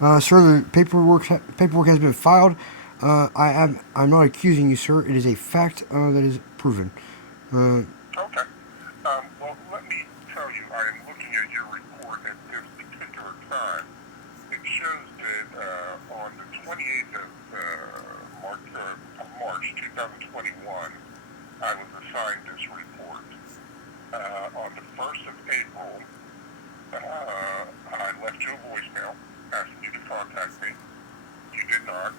Sir, the paperwork has been filed. I'm not accusing you, sir. It is a fact that is proven. Okay. Well, let me tell you, I am looking at your report at this particular time. It shows that on the 28th of March 2021, I was assigned this report. On the 1st of April, I left you a voicemail asking you to contact me. You did not.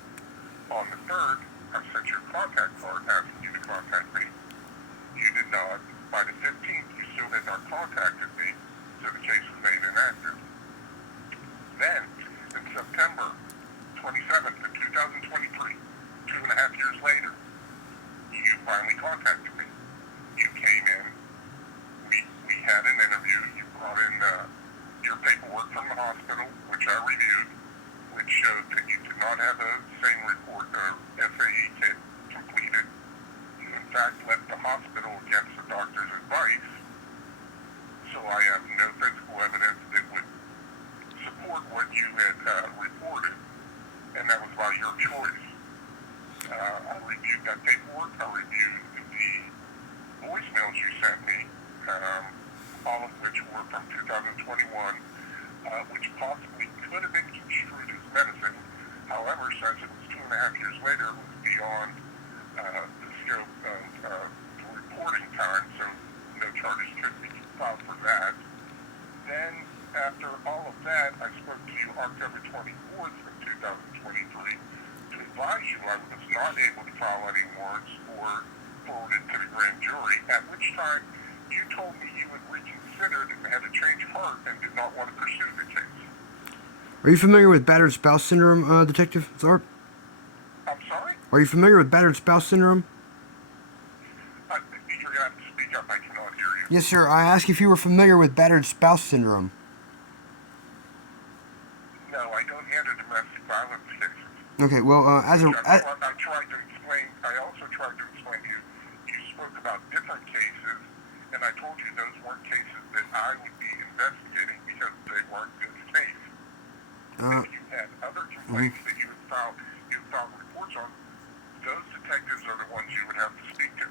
On the 3rd, I sent you a contact card asking you to contact me. You did not. By the 15th, you still had not contacted me, so the case was made inactive. Then, in September 27th of 2023, 2.5 years later, you finally contacted me. You came in, we had an interview, you brought in your paperwork from the hospital, which I reviewed, which showed that you did not have a SANE report or SAE kit completed. You in fact left the hospital against the doctor's advice, so I have no physical evidence that would support what you had reported, and that was by your choice. I reviewed that paperwork, I reviewed the voicemails you sent me, all of which were from 2021, which possibly could have been construed as menacing. However, since it was 2.5 years later, it was beyond the scope of reporting time, so no charges could be filed for that. Then, after all of that, I spoke to you October 24th of 2023 to advise you I was not able to file any warrants or forward it to the grand jury, at which time you told me you had reconsidered and had a change of heart and did not want to pursue the case. Are you familiar with battered spouse syndrome, Detective Tharp? I'm sorry? Are you familiar with battered spouse syndrome? You're going to have to speak up. I cannot hear you. Yes, sir. I asked if you were familiar with battered spouse syndrome. No, I don't handle domestic violence cases. Okay, well, I tried to explain, I also tried to explain to you, you spoke about different cases, and I told you those weren't cases that I would be investigating because they weren't this case. If you had other complaints that you had filed reports on, those detectives are the ones you would have to speak to.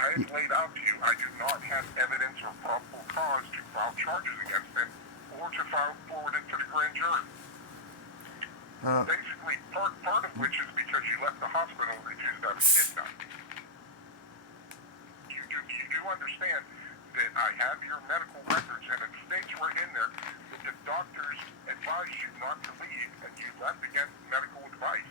I have laid out to you, I do not have evidence or probable cause to file charges against them or to file forward it to the grand jury. Basically, part of which is because you left the hospital and refused to have a kidnap. You do understand that I have your medical records, and it states right in there that the doctors advised you not to leave, and you left against medical advice.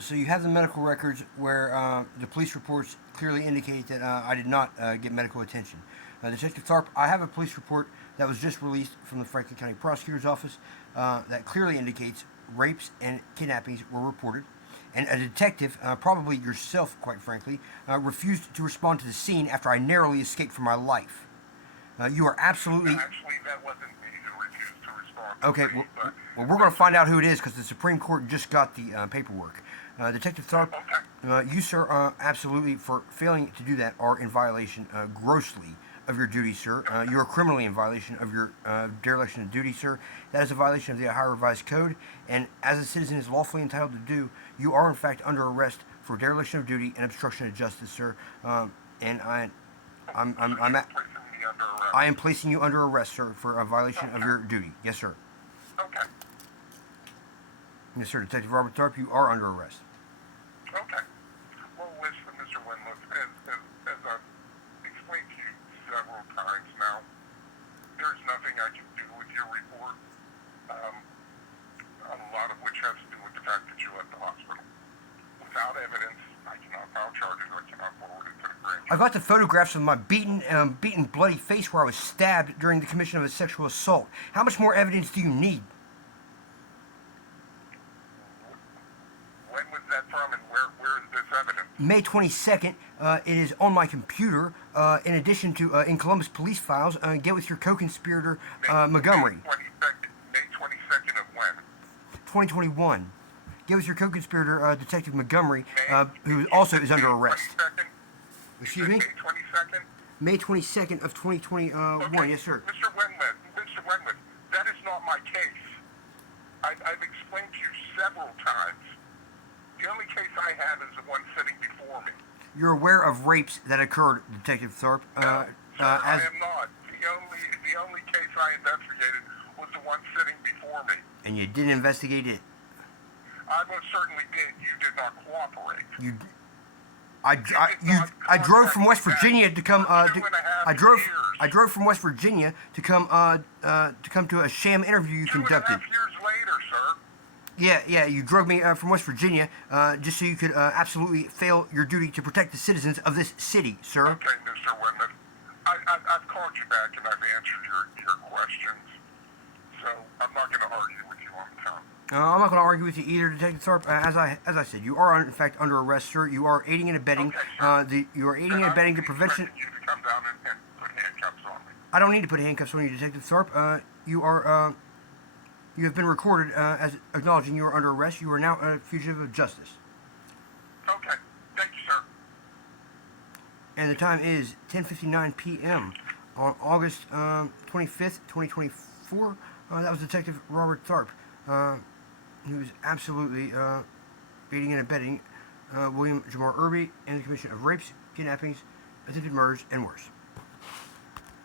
So you have the medical records where the police reports clearly indicate that I did not get medical attention. Detective Tharp, I have a police report that was just released from the Franklin County Prosecutor's Office that clearly indicates rapes and kidnappings were reported. And a detective, probably yourself, quite frankly, refused to respond to the scene after I narrowly escaped for my life. You are absolutely... Actually, that wasn't me who refused to respond. Okay, well, we're going to find out who it is because the Supreme Court just got the paperwork. Detective Tharp, you, sir, absolutely, for failing to do that, are in violation grossly of your duty, sir. You are criminally in violation of your dereliction of duty, sir. That is a violation of the Ohio Revised Code, and as a citizen is lawfully entitled to do, you are in fact under arrest for dereliction of duty and obstruction of justice, sir. And I am placing you under arrest, sir, for a violation of your duty. Yes, sir. Okay. Yes, sir. Detective Robert Tharp, you are under arrest. Okay. Well, listen, Mr. Winwood, as I've explained to you several times now, there's nothing I can do with your report, a lot of which has to do with the fact that you left the hospital. Without evidence, I cannot file charges, I cannot forward it to the grand jury. I got the photographs of my beaten, bloody face where I was stabbed during the commission of a sexual assault. How much more evidence do you need? When was that from, and where is this evidence? May 22nd, it is on my computer, in addition to in Columbus police files. Get with your co-conspirator, Montgomery. May 22nd of when? 2021. Get with your co-conspirator, Detective Montgomery, who also is under arrest. 22nd? Excuse me? May 22nd? May 22nd of 2021, Okay. yes, sir. Mr. Winwood, that is not my case. I've explained to you several times. The only case I have is the one sitting before me. You're aware of rapes that occurred, Detective Tharp. No, sir, I am not. The only case I investigated was the one sitting before me. And you didn't investigate it. I most certainly did. You did not cooperate. I drove from West Virginia to come. For 2.5 I years. drove from West Virginia to come to a sham interview you conducted. 2.5 years later, sir. Yeah. You drove me from West Virginia just so you could absolutely fail your duty to protect the citizens of this city, sir. Okay, Mr. Windman. I've called you back and I've answered your questions. So I'm not going to argue with you on the phone. I'm not going to argue with you either, Detective Tharp. As I said, you are in fact under arrest, sir. You are aiding and abetting. Okay, You are aiding and abetting the prevention. You to come down and put handcuffs on me. I don't need to put handcuffs on you, Detective Tharp. You have been recorded as acknowledging you are under arrest. You are now a fugitive of justice. Okay, thank you, sir. And the time is 10:59 p.m. on August 25th, 2024. That was Detective Robert Tharp. He was absolutely aiding and abetting William Jamar Irby in the commission of rapes, kidnappings, attempted murders, and worse.